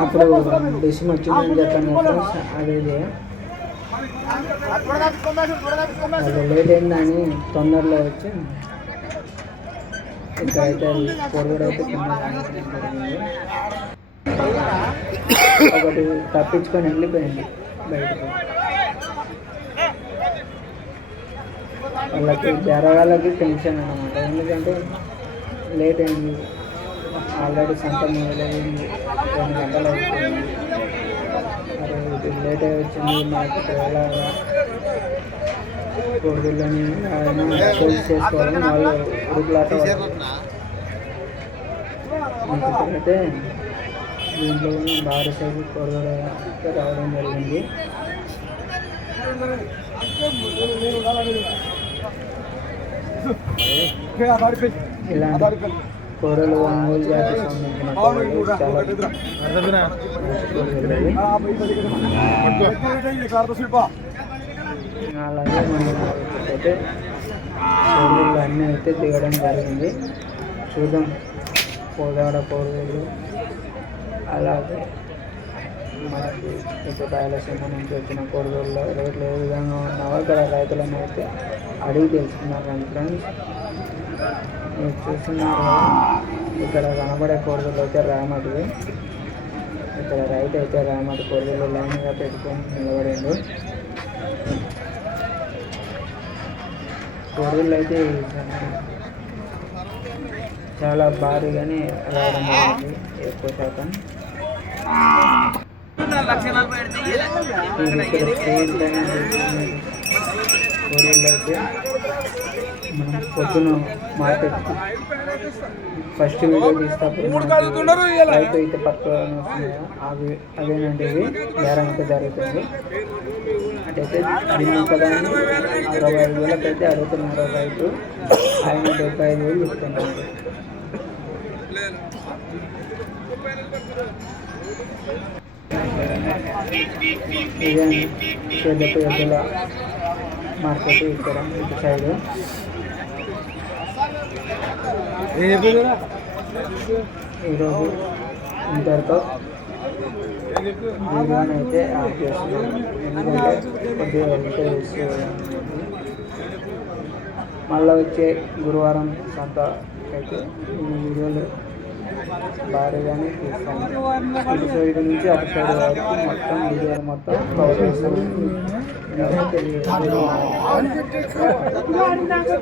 అప్పుడు డిసిమ్ వచ్చిందని చెప్పాను అదే అది లేట్ అయిందని తొందరలో వచ్చి ఇక్కడైతే పొరుగుడు అయితే ఒకటి తప్పించుకొని వెళ్ళిపోయింది బయటకు. వాళ్ళకి జరగాలకి టెన్షన్ అనమాట ఎందుకంటే లేట్ అయింది. ఆల్రెడీ సంత మొదలైంది రెండు గంటలు అవుతుంది. మరి ఇది లేట్ అయి వచ్చింది. మాకు ఎలాగా కోడిగుళ్ళని ఆయన పోలీస్ చేసుకోవాలని వాళ్ళు ఉరుకులాట అయితే దీంట్లో భారీ సైజు కోడిగుడ రావడం జరిగింది. ఇలాంటి కోడలు ఒంగోలు జాతి సంబంధించిన. అలాగే మనం అయితే కోడలు అన్నీ అయితే దిగడం జరిగింది. చూద్దాం. కోదాడ కోడలు అలాగే మనకి ఇటు రాయలసీమ నుంచి వచ్చిన కోడలు రేట్లు ఏ విధంగా ఉన్నావో ఇక్కడ రైతులను అయితే అడిగి తెలుసుకున్నాం కానీ ఫ్రెండ్స్ మీరు చూస్తున్నారు ఇక్కడ కనబడే కోడలు అయితే రామటివి ఇక్కడ రైతు అయితే రామటి కోడలు లైన్గా పెట్టుకొని నిలబడిండు. కోడలు అయితే చాలా భారీగానే రావడం జరిగింది. ఎక్కువ శాతం. ఇది అయితే మనం పొద్దున మార్కెట్ ఫస్ట్ వీడియో తీసినప్పుడు రైతు అయితే కదా, అవి అవేనండి ఇవి. బేరం అయితే జరుగుతుంది అంటే దీని ఒకదాన్ని అరవై ఐదు వేలకు అయితే అడుగుతున్నారు రైతు. ఆయన డెబ్బై ఐదు వేలు ఇస్తున్నారు ఇదే పెద్దల మార్కెట్ ఇక్కడ ఇటు సైడ్. ఈరోజు ఇంతటితో వీడియోని అయితే ఆఫ్ చేస్తున్నాను. ఎందుకంటే కొద్దిగా మళ్ళీ వచ్చే గురువారం సంత అయితే ఈ వీడియోలు భారీగానే తీస్తాను ఇటు సైడ్ నుంచి అటు సైడ్ వరకు మొత్తం వీడియోలు మొత్తం కవర్ చేస్తాను